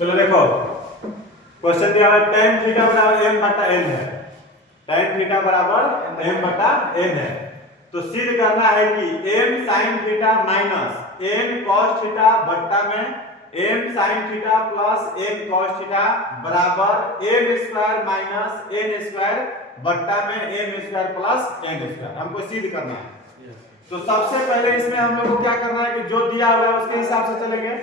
चलो देखो क्वेश्चन दिया हुआ tan थीटा बराबर m बटा n है। tan थीटा बराबर m बटा n है तो सिद्ध करना है कि m sin theta minus n cos theta बट्टा में m sin theta plus m cos theta बराबर m square minus n square बट्टा में m square plus n square हमको सिद्ध करना है। तो सबसे पहले इसमें हम लोग को क्या करना है कि जो दिया हुआ है उसके हिसाब से चलेंगे।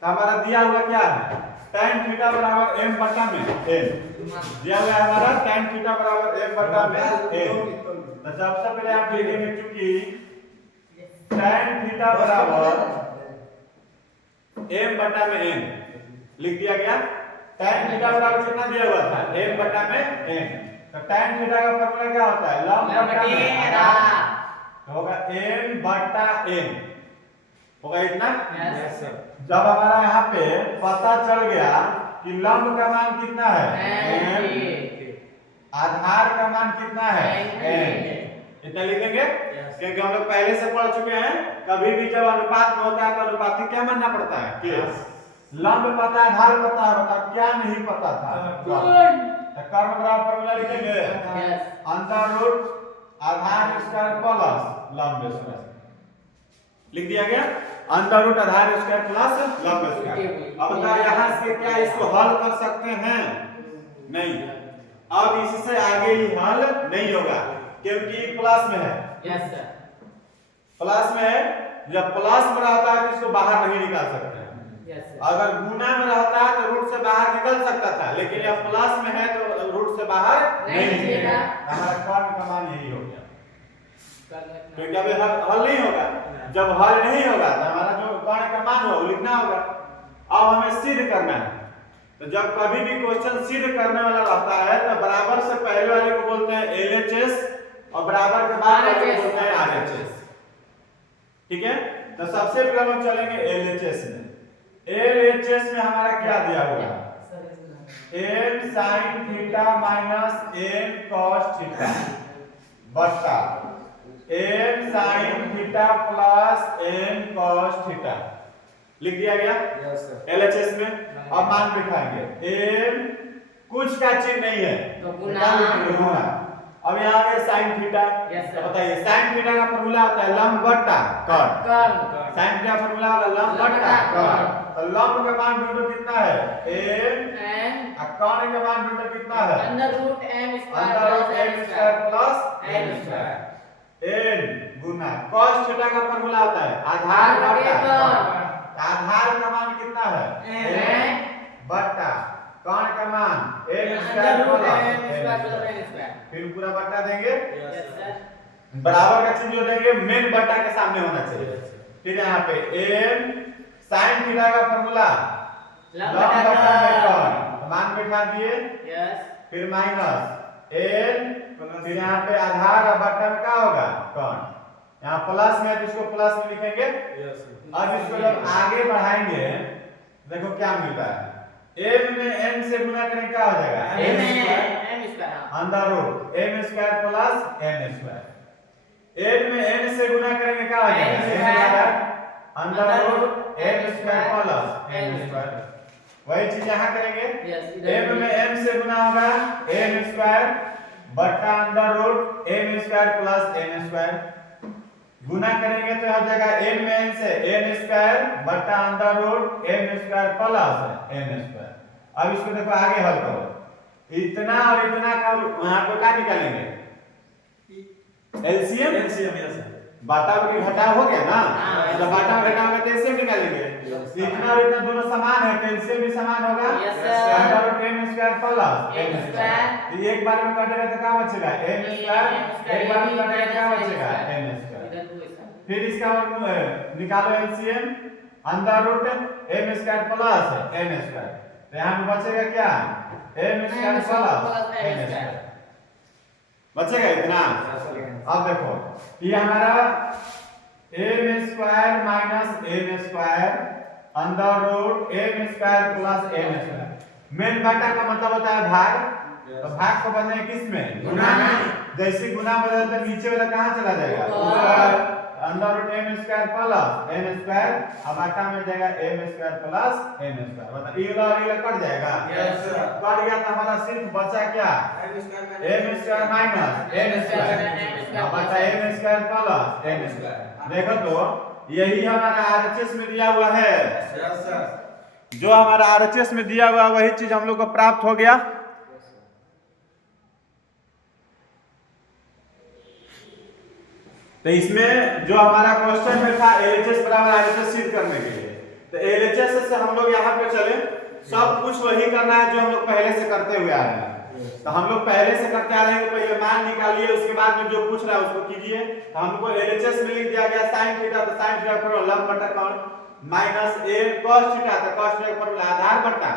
तो हमारा दिया हुआ क्या है tan थीटा बराबर m बटा में n दिया हुआ है हमारा tan थीटा बराबर m बटा में n। तो सबसे पहले आप लिखेंगे क्योंकि tan थीटा बराबर m बटा में n लिख दिया गया। tan थीटा बराबर कितना दिया हुआ था m बटा में n। तो tan थीटा का फॉर्मूला क्या होता है लंब बटा में तो होगा m बटा n होगा इतना। जब हमारा यहाँ पे पता चल गया कि लंब का मान कितना है m आधार का मान कितना है n इतना लिखेंगे क्योंकि हम लोग पहले से पढ़ चुके हैं कभी भी जब अनुपात में होता है तो अनुपाती क्या मानना पड़ता है कि लंब पता है आधार पता है बता क्या नहीं पता था कर्म बराबर फॉर्मूला लिखेंगे अंतर रूट आधार स्क्वायर प्लस लंब स्क्वायर लिख दिया गया अंडर रूट आधार स्क्वायर प्लस लंब स्क्वायर। अब बता यहाँ से क्या इसको हल कर सकते हैं नहीं। अब इससे आगे ही हल नहीं होगा क्योंकि प्लस में है। यस सर प्लस में है जब प्लस में रहता है तो इसको बाहर नहीं निकाल सकते हैं। यस सर अगर गुना में रहता है तो रूट से बाहर निकल सकता था लेकिन जब प्लस में है तो रूट से बाहर नहीं निकलेगा। हमारा कौन का मान यही हो गया क्योंकि अभी हल नहीं होगा। जब हल नहीं होगा तो हमारा जो कर्ण का मान हो वो लिखना होगा। अब हमें सिद्ध करना है तो जब कभी भी क्वेश्चन सिद्ध करने वाला रहता है तो बराबर से पहले वाले को बोलते हैं LHS और बराबर के बाद वाले को बोलते हैं RHS। ठीक है तो सबसे पहले हम चलेंगे LHS में। LHS में हमारा क्या दिया हुआ है m sin theta minus m cos theta बट्टा m sin theta plus m cos theta लिख दिया गया LHS में। अब मान बिठाएंगे m कुछ का चिन्ह नहीं है तो गुना। अब यहाँ आ गया sin थीटा। बताइए sin थीटा का फॉर्मूला होता है लंब बट्टा कर्ण। sin थीटा फॉर्मूला होगा लंब बट्टा कर्ण। तो लंब का मान ढूंढो कितना है m और कर्ण का मान ढूंढो कितना है under root m square plus n square n गुना cos थीटा का फॉर्मूला होता है आधार बट्टा आधार का मान कितना है n बट्टा कर्ण का मान n square plus n square फिर पूरा बट्टा देंगे बराबर का चिन्ह जो देंगे मेन बट्टा के सामने होना चाहिए। फिर यहाँ पे n sin थीटा का फॉर्मूला लंब बट्टा में कर्ण मान बिठा दिए फिर माइनस n फिर यहाँ पे आधार और बट्टा में क्या होगा कर्ण। यहाँ प्लस में इसको प्लस में लिखेंगे। अब इसको जब आगे बढ़ाएंगे देखो क्या मिलता है m में n से गुना करें क्या हो जाएगा under root m square plus n square. n में n से गुना करेंगे क्या हो जाएगा under root m square plus n square. वही चीज यहाँ करेंगे m में m से गुना होगा n स्क्वायर बट्टा under root m square plus n square. गुना करेंगे तो हो जाएगा n में n से n स्क्वायर बट्टा under root m square plus n square. अब इसको देखो आगे हल करो इतना और इतना का यहाँ पे क्या निकालेंगे LCM बाटा और घटाव हो गया ना। जब बाटा और घटाव का LCM निकालेंगे इतना और इतना दोनों समान है तो LCM भी समान होगा under root m square plus n square. एक बार में काटेगा तो क्या बचेगा m स्क्वायर एक बार में काटेगा क्या बचेगा n स्क्वायर। फिर इसका निकालो LCM under root m square plus n square तो यहाँ पे बचेगा क्या m square plus n square बचेगा इतना। अब देखो ये हमारा m square minus n square under root m square plus n square. मेन बट्टा का मतलब होता है भाग तो भाग को बनने किस में गुना में। जैसे गुना बदलते नीचे वाला कहाँ चला जाएगा ऊपर under root m square plus n square, अब आटा में जाएगा m square plus n square. मतलब ये वाला कट जाएगा। Yes, sir. कट गया तो हमारा सिर्फ बचा क्या, m square minus n square, अब बचा m square plus n square. देखो तो यही हमारा आरएचएस में दिया हुआ है। Yes, sir. जो हमारा आरएचएस में दिया हुआ वही चीज हम लोग को प्राप्त हो गया। तो इसमें जो हमारा क्वेश्चन में था एलएचएस बराबर आरएचएस सिद्ध करने के लिए, तो एलएचएस से हम लोग यहाँ पे चले, सब कुछ वही करना है जो हम लोग पहले से करते हुए आ रहे हैं। तो हम लोग पहले से करते आ रहे हैं, पहले मान निकालिए, उसके बाद में जो पूछ रहा है उसको कीजिए। तो हमको एलएचएस में लिख दिया गया sin थीटा, तो sin थीटा पर लंब बटा कोण माइनस a cos थीटा, तो cos थीटा पर आधार बटा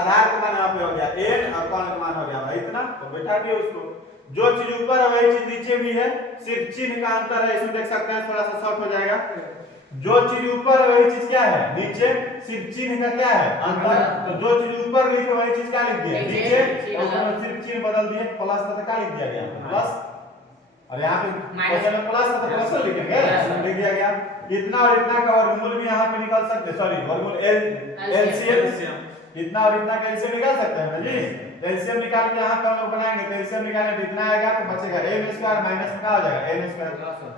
आधार का मान यहाँ पे हो गया a और कोण का मान हो गया भाई इतना। तो बैठा दिए उसको, जो चीज ऊपर है वही चीज नीचे भी है, सिर्फ चिन्ह का अंतर है। इसमें देख सकते हैं थोड़ा सा शॉर्ट हो जाएगा। जो चीज ऊपर है वही चीज क्या है नीचे, सिर्फ चिन्ह का क्या है अंतर। तो जो चीज ऊपर लिखे वही चीज क्या लिख दिया नीचे, और सिर्फ चिन्ह बदल दिए, प्लस था क्या लिख दिया गया प्लस, और यहाँ पे क्वेश्चन में प्लस था तो प्लस लिखेंगे, लिख दिया गया। इतना और इतना का वर्गमूल भी यहाँ पे निकाल सकते, सॉरी वर्गमूल एलसीएम, इतना और इतना का एलसीएम निकाल सकते हैं ना जी। एलसीएम निकाल के यहाँ पे हम लोग बनाएंगे, तो एलसीएम निकालने पे इतना आएगा तो बचेगा m स्क्वायर माइनस में क्या हो जाएगा n स्क्वायर।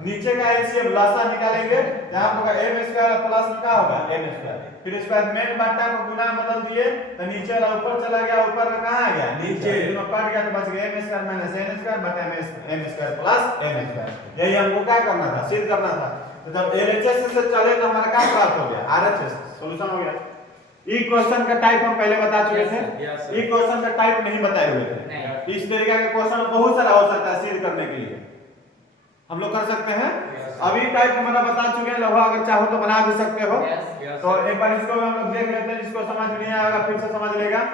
नीचे का एलसीएम लसा निकालेंगे, जहाँ होगा m स्क्वायर प्लस में क्या होगा n स्क्वायर। फिर इसके बाद मेन बाटा को गुना बदल दिए, तो नीचे वाला ऊपर चला गया, ऊपर में कहाँ आ गया नीचे, दोनों कट गया तो बच गया m square minus n square बटा m square plus n square. यही हमको क्या करना था, सिद्ध करना था। तो जब एलएचएस से चले तो हमारा क्या प्राप्त हो गया, आरएचएस सॉल्यूशन हो गया। ई क्वेश्चन का टाइप हम पहले बता चुके थे, ई क्वेश्चन का टाइप नहीं बताए हुए थे। इस तरीके के क्वेश्चन बहुत सारा हो सकता है सिद्ध करने के लिए, हम लोग कर सकते हैं। अभी टाइप हमारा बता चुके हैं, लगभग अगर चाहो तो बना भी सकते हो। तो एक बार इसको हम लोग देख लेते हैं, जिसको समझ नहीं आएगा फिर से समझ लेगा।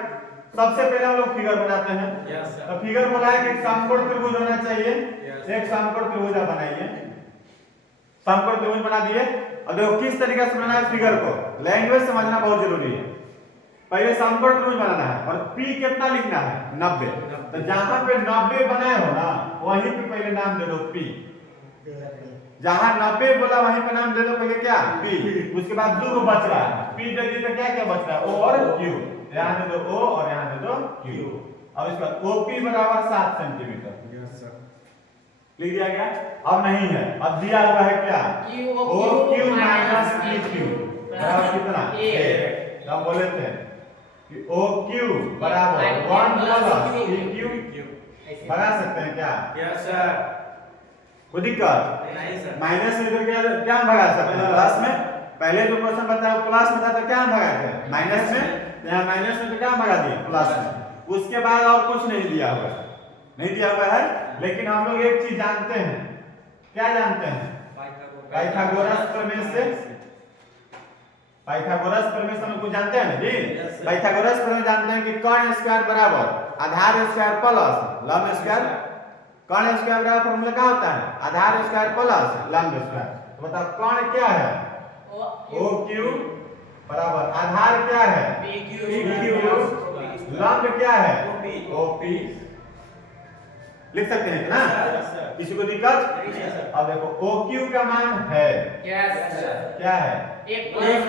सबसे पहले हम लोग फिगर बनाते हैं। तो फिगर बोला है कि समकोण त्रिभुज होना चाहिए, एक समकोण त्रिभुज बनाइए। समकोण त्रिभुज बना दिए, और देखो किस तरीके से बनाना है फिगर को, लैंग्वेज समझना बहुत जरूरी है। पहले समकोण त्रिभुज बनाना है, और p कितना लिखना है 90। तो जहां पे 90 बनाए हो ना वहीं पे पहले नाम दे दो p, जहां 90 बोला वहीं पे नाम दे दो पहले क्या p, उसके बाद दो बच रहा है p दे दी तो क्या क्या बच रहा है o और q, यहां दे दो o और यहां दे दो q। अब इसका OP बराबर 7 सेंटीमीटर लिख दिया गया। अब नहीं है, अब दिया हुआ है क्या OQ माइनस PQ बराबर कितना a। हम बोले थे कि OQ बराबर 1 प्लस PQ, भगा सकते हैं क्या? Yes sir. कोई दिक्कत नहीं सर। माइनस में तो क्या हम भगा सकते हैं प्लस में। पहले जो क्वेश्चन बताया प्लस में था तो क्या हम भगाए थे माइनस में, यहाँ माइनस में तो क्या भगा दिए प्लस में। उसके बाद और कुछ नहीं दिया हुआ है, नहीं दिया हुआ है। लेकिन हम लोग एक चीज जानते हैं, क्या जानते हैं, पाइथागोरस प्रमेय से, पाइथागोरस प्रमेय से हम कुछ जानते हैं ना जी। पाइथागोरस प्रमेय जानते हैं कि कर्ण स्क्वायर बराबर आधार स्क्वायर प्लस लंब स्क्वायर। कर्ण स्क्वायर बराबर फॉर्मूला क्या होता है, आधार स्क्वायर प्लस लंब स्क्वायर। तो बताओ कर्ण क्या है OQ बराबर आधार क्या है PQ, लंब क्या है OP। लिख सकते हैं ना, किसी को दिक्कत? अब देखो OQ का मान है क्या है 1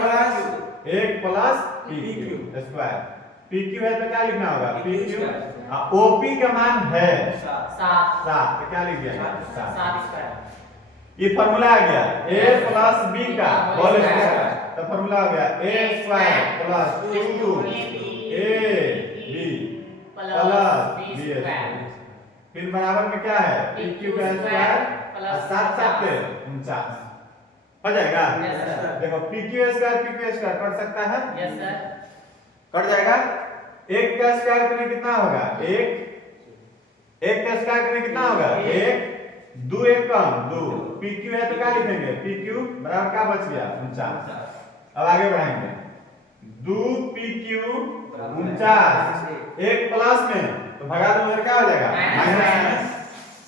प्लस PQ स्क्वायर। PQ है तो क्या लिखना होगा PQ। OP का मान है 7, तो क्या लिख दिया 7। ये फार्मूला आ गया a प्लस b का होल स्क्वायर, तो फार्मूला आ गया a square plus 2ab plus b square. फिर बराबर में क्या है PQ का स्क्वायर और 7 7 49 हो जाएगा। देखो PQ square PQ square cut सकता है, यस सर, कट जाएगा। 1 का स्क्वायर करें कितना होगा 1 का स्क्वायर करें कितना होगा 1, 2 1 कम 2। PQ है तो क्या लिखेंगे PQ बराबर क्या बच गया 49। अब आगे बढ़ाएंगे 2PQ 49, 1 प्लस में तो भगा दो उधर क्या हो जाएगा माइनस।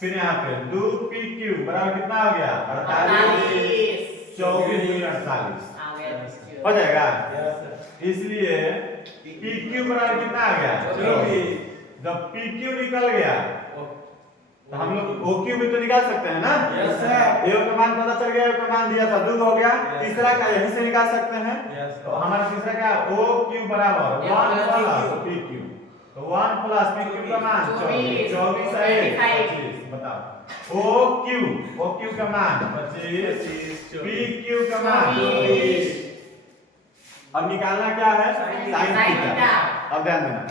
फिर यहाँ पे 2PQ बराबर कितना हो गया 48, 24 48 हो जाएगा। इसलिए PQ बराबर कितना आ गया 24। जब PQ निकल गया तो हम लोग OQ भी तो निकाल सकते हैं ना। Yes sir. ए का मान पता चल गया, का मान दिया था 2 हो गया। तीसरा का यहीं से निकाल सकते हैं। तो हमारा तीसरा क्या OQ बराबर 1 प्लस PQ। तो 1 प्लस PQ का मान 24 है 25। बताओ OQ का मान 25, PQ का मान 24। अब निकालना क्या है sin थीटा। अब ध्यान देना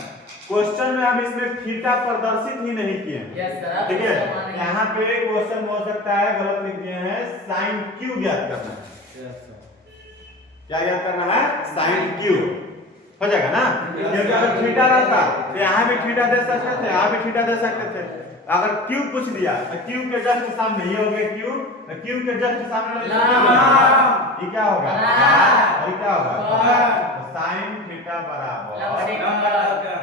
क्वेश्चन में हम इसमें थीटा प्रदर्शित ही नहीं किए हैं। Yes sir. ठीक है, यहाँ पे क्वेश्चन हो सकता है गलत लिख दिए हैं, sin Q ज्ञात करना है। Yes sir. क्या ज्ञात करना है sin Q। हो जाएगा ना। क्योंकि अगर थीटा रहता तो यहाँ भी थीटा दे सकते थे, यहाँ भी थीटा दे सकते थे। अगर Q पूछ दिया तो Q के जस्ट सामने ये हो गया Q, तो Q के जस्ट सामने ये क्या होगा और ये क्या होगा sin थीटा बराबर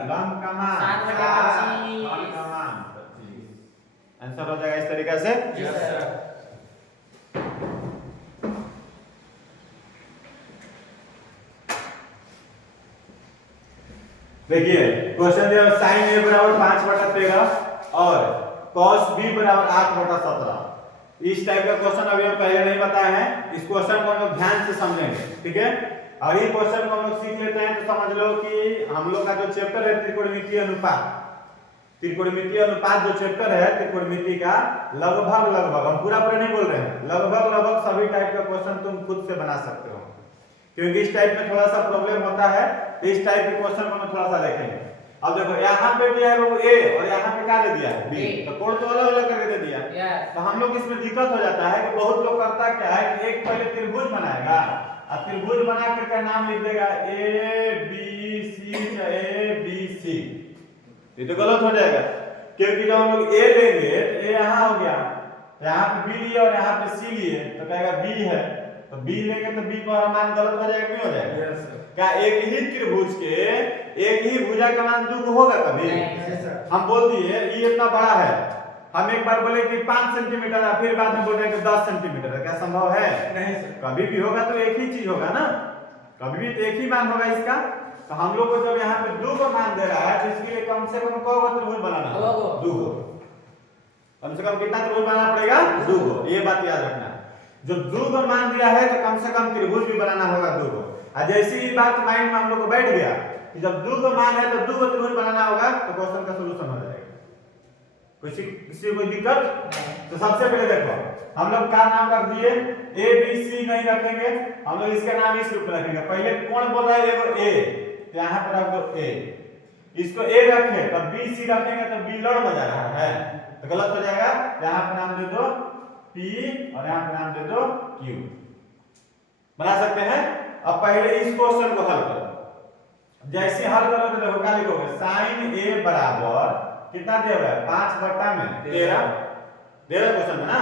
लंब का मान 7/25। आंसर हो जाएगा इस तरीके से। Yes sir. देखिए क्वेश्चन दिया sin A बराबर 5/13 और cos B बराबर 8/17। इस टाइप का क्वेश्चन अभी हम पहले नहीं बताए हैं। इस क्वेश्चन को हम लोग ध्यान से समझेंगे, ठीक है। और ये क्वेश्चन को हम लोग सीख लेते हैं तो समझ लो कि हम लोग का जो चैप्टर है त्रिकोणमितीय अनुपात जो चैप्टर है त्रिकोणमिति का लगभग हम पूरा नहीं बोल रहे हैं, लगभग सभी टाइप का क्वेश्चन तुम खुद से बना सकते हो। क्योंकि इस टाइप में थोड़ा सा प्रॉब्लम होता है, तो इस टाइप के क्वेश्चन को हम थोड़ा सा देखेंगे। अब देखो यहाँ पे दिया है वो A और यहाँ पे क्या दे दिया है B, तो कोण तो अलग अलग करके दे दिया। तो हम लोग इसमें दिक्कत हो जाता है कि बहुत लोग करता क्या है कि एक पहले त्रिभुज बनाएगा और त्रिभुज बना करके नाम लिख देगा ABC या ABC। ये तो गलत हो जाएगा, क्योंकि जब हम लोग A लेंगे तो A यहाँ हो गया, यहाँ पे B लिए और यहाँ पे C लिए तो कहेगा B है, तो B लेंगे तो B का मान गलत हो जाएगा, नहीं हो जाएगा। Yes sir. क्या एक ही त्रिभुज के एक ही भुजा का मान 2 होगा कभी? हम बोल दिए ये इतना बड़ा है, हम एक बार बोले कि 5 सेंटीमीटर है, फिर बाद में बोल रहे हैं कि 10 सेंटीमीटर है, क्या संभव है? नहीं सर। कभी भी होगा तो एक ही चीज होगा ना, कभी भी तो एक ही मान होगा इसका। तो हम लोग को जब यहाँ पे 2 को मान दे रहा है तो इसके लिए कम से कम कौ त्रिभुज बनाना है? 2 को। कम से कम कितना त्रिभुज बनाना पड़ेगा? 2 को। ये बात याद रखना है, जब 2 को मान दिया है तो कम से कम त्रिभुज भी बनाना होगा 2 को। और जैसी ही बात माइंड में हम लोग को बैठ गया कि जब 2 को मान है तो 2 को त्रिभुज बनाना होगा, तो क्वेश्चन का सलूशन हो जाएगा। किसी कोई दिक्कत? तो सबसे पहले देखो हम लोग का नाम रख दिए ABC नहीं रखेंगे, हम लोग इसका नाम इस रूप में रखेंगे। पहले कौन बोल रहा है? देखो A, तो यहाँ पर रख दो A, इसको A रखे तब BC रखेंगे तो B लड़ बजा रहा है, तो गलत हो जाएगा। यहाँ पे नाम दे दो P और यहाँ पे नाम दे दो Q। बना सकते हैं। अब पहले इस क्वेश्चन को हल करो, जैसे हल करोगे तो देखो क्या लिखोगे, sin A बराबर कितना दिया हुआ है? 5/13 13 क्वेश्चन में ना।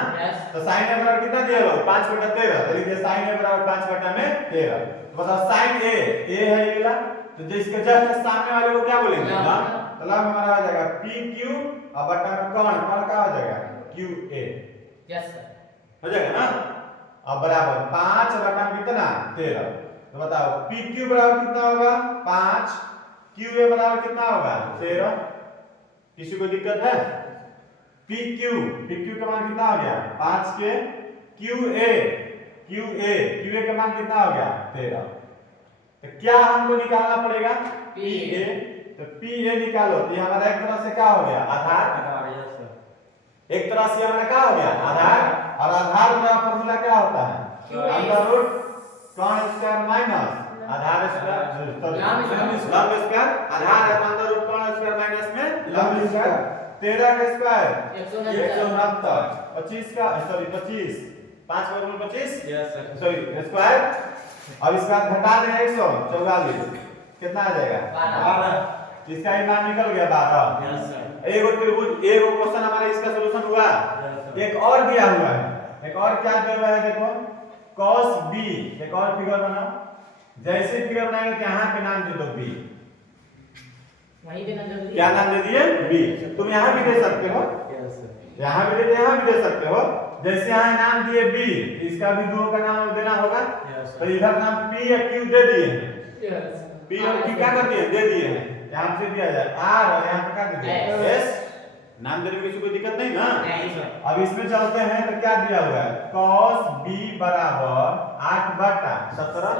तो sin A बराबर कितना दिया हुआ है? 5/13। तो लिखिए sin A बराबर 5/13। तो बताओ sin A है ये वाला, तो जिसके जस्ट सामने वाले को क्या बोलेंगे? लंब। तो लंब हमारा हो जाएगा PQ और बटा में कौन क्या हो जाएगा? QA। Yes sir. हो जाएगा ना। अब बराबर 5/13। तो बताओ PQ बराबर कितना होगा? 5, QA बराबर कितना होगा? 13। किसी को दिक्कत है? PQ का मान कितना हो गया? 5 के QA का मान कितना हो गया? 13। तो क्या हमको निकालना पड़ेगा? PA। तो PA निकालो तो ये हमारा एक तरह से क्या हो गया? आधार। Yes sir. एक तरह से हमारा क्या हो गया? आधार। और आधार का फॉर्मूला क्या होता है? अंडर रूट कौन स्क्वायर माइनस आधार स्क्वायर, लंब स्क्वायर। आधार है अंडर रूट कौन स्क्वायर माइनस में लंब स्क्वायर। 13 का स्क्वायर 169, 25 का सॉरी 25, 5 वर्ग 25 यस सर। Sorry square. अब इसका घटा दें 144, कितना आ जाएगा? 12। इसका ही मान निकल गया 12। Yes sir. एगो त्रिभुज एगो क्वेश्चन हमारा इसका सॉल्यूशन हुआ। एक और दिया हुआ है, एक और क्या दिया हुआ है देखो, cos B। एक और फिगर बनाओ, जैसे फिगर बनाएंगे तो यहाँ पे नाम दे दो B। वही देना जरूरी है। क्या नाम दे दिए? B। तुम यहाँ भी दे सकते हो, यस सर। यहाँ भी देते यहाँ भी दे सकते हो। जैसे यहाँ नाम दिए B, इसका भी 2 का नाम देना होगा। यस तो सर। इधर नाम P या Q दे दिए हैं, यस। P और Q क्या कर दिए? दे दिए हैं। यहाँ से दिया जाए R और यहाँ पे क्या दे दिए? S। नाम देने में किसी को दिक्कत नहीं ना? नहीं सर। अब इसमें चलते हैं तो क्या दिया हुआ है? cos b बराबर 8 बटा 17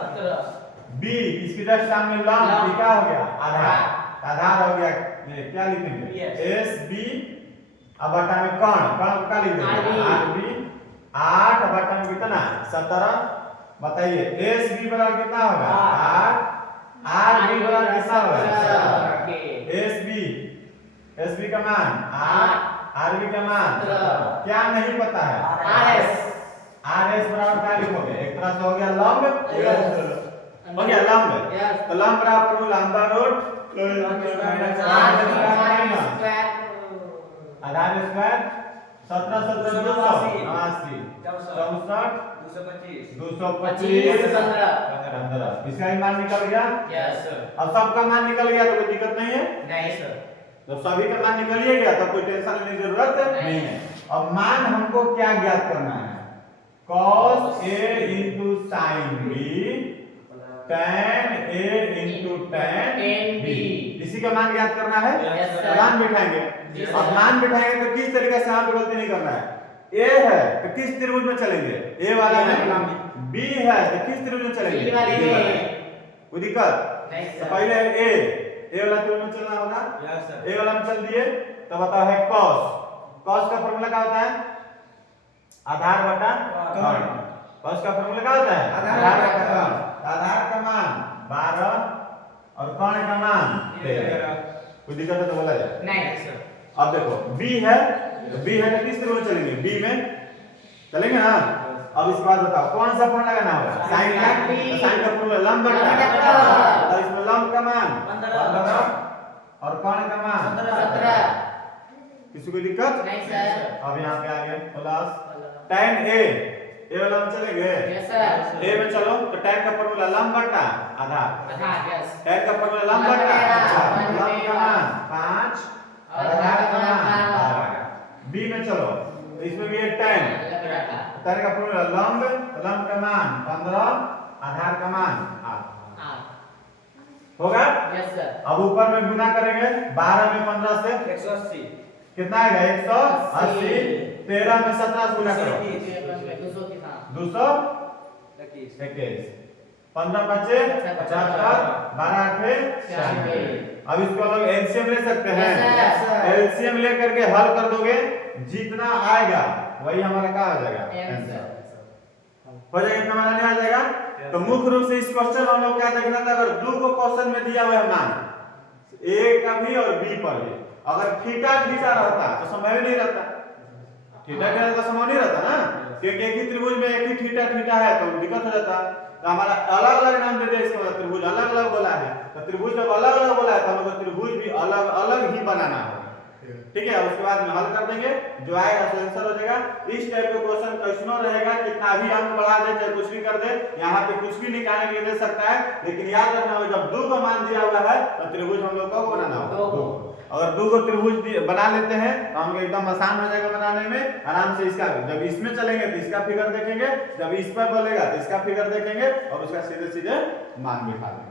b इसकी जस्ट सामने लंब b क्या हो गया? आधार। आधार हो गया, ये क्या लिखेंगे? s b अब बटा में कर्ण को क्या लिख देंगे? 8b 8 बटा में कितना? 17। बताइए s b बराबर कितना होगा? 8 r b बराबर कितना होगा? s b का मान 8 r b का मान क्या नहीं पता है? RS बराबर क्या लिखोगे? एक तरह से हो गया लंब, हो गया लंब। तो लंब बराबर फॉर्मूला अंडर रूट आधार स्क्वायर 17 17 280 64 225 15। इसका ही मान निकल गया। अब सबका मान निकल गया तो कोई दिक्कत नहीं है। नहीं सर। तो सभी का मान निकल ही गया तो कोई टेंशन लेने की जरूरत नहीं है। अब मान हमको क्या ज्ञात करना है? cos a into sin b tan a into tan b। इसी का मान ज्ञात करना है। Yes, sir. मान बिठाएंगे। Yes, अब sir. मान बिठाएंगे तो किस तरीके से यहाँ पे गलती नहीं करना है? a है तो किस त्रिभुज में चलेंगे? a वाला में। b है तो किस त्रिभुज में चलेंगे? B वाले में। कोई दिक्कत? नहीं तो सर। पहले a वाला त्रिभुज में चलना होगा। a वाला में चल दिए तो बताओ है cos। cos का फॉर्मूला क्या होता है? आधार बटा कर्ण। cos का फॉर्मूला क्या होता है? आधार बटा कर्ण। आधार का मान 12 और कर्ण का मान 13। कोई दिक्कत है तो बोला जाए। नहीं सर। अब देखो b है तो b है तो किस त्रिभुज में चलेंगे? b में चलेंगे ना। अब इसके बाद बताओ कौन सा फॉर्मूला लगाना होगा? sin का। तो sin का फॉर्मूला लंब बटा तो इसमें लंब का मान 15 और कर्ण का मान 17। किसी को दिक्कत? नहीं सर। अब यहाँ पे आ गए प्लस tan a वाला में चलेंगे। Yes sir. a में चलो तो tan का फॉर्मूला लंब बटा आधार। आधार यस। tan का फॉर्मूला लंब बटा आधार। लंब का मान 5 और आधार का मान 12। b में चलो तो इसमें भी है tan। tan का फॉर्मूला लंब तो लंब का मान 15 आधार का मान 8 होगा। Yes sir. अब ऊपर में गुना करेंगे 12 में 15 से 180 कितना आएगा? 180। 13 में 17 से गुना करो 200 21। 15 बचे 75 12 8 96। अब इसको लोग एलसीएम ले सकते हैं। Yes, sir. एलसीएम ले करके हल कर दोगे जितना आएगा वही हमारा क्या हो जाएगा? आंसर हो जाएगा। इतना हमारा नहीं आ जाएगा। तो मुख्य रूप से इस क्वेश्चन हम लोग क्या देखना था? अगर दो को क्वेश्चन में दिया हुआ है मान a का भी और b पर भी, अगर थीटा थीटा रहता तो संभव ही नहीं रहता। थीटा थीटा का संभव नहीं रहता ना, क्योंकि एक ही त्रिभुज में एक ही थीटा थीटा है तो दिक्कत हो जाता। तो हमारा अलग अलग नाम दे दे, इसका मतलब त्रिभुज अलग अलग बोला है तो त्रिभुज जब अलग अलग बोला है तो हम लोग त्रिभुज भी अलग अलग ही बनाना होगा। ठीक है, उसके बाद में हल कर देंगे, जो आएगा तो आंसर हो जाएगा। इस टाइप का क्वेश्चन क्वेश्चनों रहेगा, कितना भी अंक बढ़ा दे चाहे कुछ भी कर दे, यहाँ पे कुछ भी निकालने के लिए दे सकता है, लेकिन याद रखना होगा जब दो का मान दिया हुआ है तो त्रिभुज हम लोग को बनाना होगा दो। अगर दो को त्रिभुज बना लेते हैं तो हम एकदम आसान हो जाएगा बनाने में आराम से। इसका जब इसमें चलेंगे तो इसका फिगर देखेंगे, जब इस पर बोलेगा तो इसका फिगर देखेंगे और उसका सीधे सीधे मान बिठा देंगे।